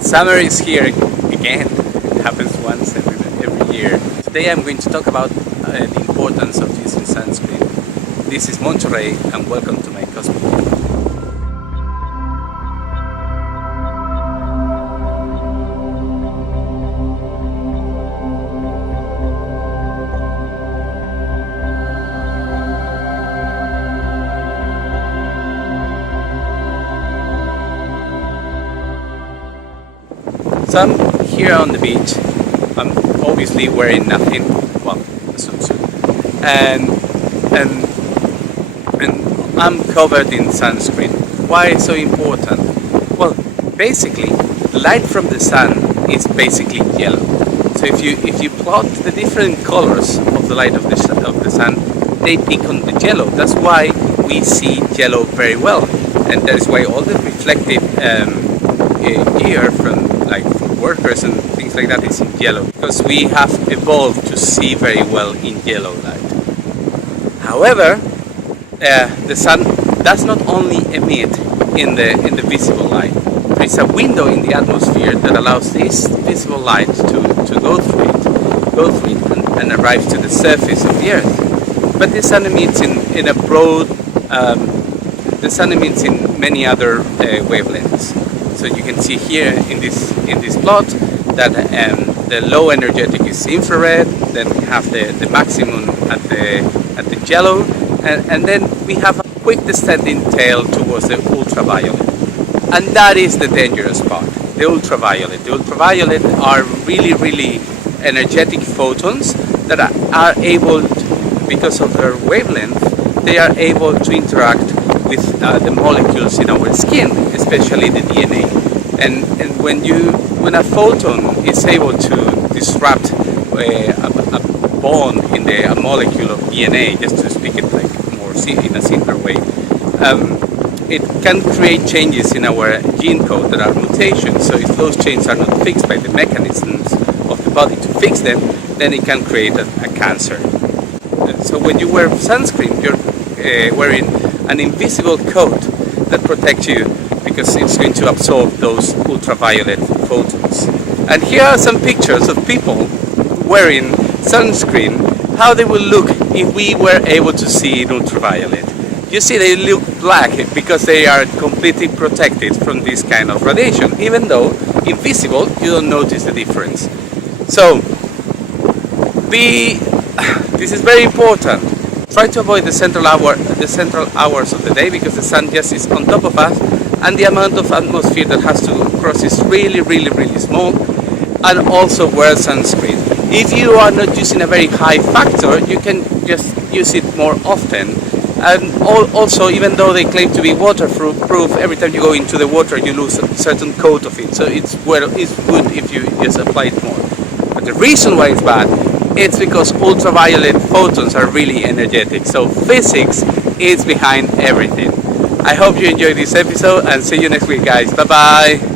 Summer is here again. It happens once every year. Today I'm going to talk about the importance of using sunscreen. This is Monterey and welcome to my cosmic kingdom. So I'm here on the beach. I'm obviously wearing nothing, well, a swimsuit, and I'm covered in sunscreen. Why so important? Well, basically, the light from the sun is basically yellow. So if you plot the different colors of the light of the sun, they pick on the yellow. That's why we see yellow very well, and that is why all the reflective gear from workers and things like that is in yellow, because we have evolved to see very well in yellow light. However, the sun does not only emit in the visible light. There is a window in the atmosphere that allows this visible light to go through it and arrive to the surface of the Earth. But the sun emits in a broad, the sun emits in many other wavelengths. So you can see here in this plot that the low energetic is infrared, then we have the maximum at the yellow, and then we have a quick descending tail towards the ultraviolet. And that is the dangerous part, the ultraviolet. The ultraviolet are really energetic photons that are able to, because of their wavelength, they are able to interact with the molecules in our skin, especially the DNA. And when a photon is able to disrupt a bond in a molecule of DNA, just to speak it like more in a simpler way, it can create changes in our gene code that are mutations. So if those changes are not fixed by the mechanisms of the body to fix them, then it can create a cancer. So when you wear sunscreen, you're wearing an invisible coat that protects you, because it's going to absorb those ultraviolet photons. And here are some pictures of people wearing sunscreen, how they will look if we were able to see in ultraviolet. You see, they look black because they are completely protected from this kind of radiation. Even though invisible, you don't notice the difference. So this is very important. Try to avoid the central hours of the day, because the sun just is on top of us, and the amount of atmosphere that has to cross is really small. And also wear sunscreen. If you are not using a very high factor, you can just use it more often. And also, even though they claim to be waterproof, every time you go into the water you lose a certain coat of it. So it's good if you just apply it more. But the reason why it's bad, it's because ultraviolet photons are really energetic. So physics is behind everything. I hope you enjoyed this episode, and see you next week, guys. Bye bye.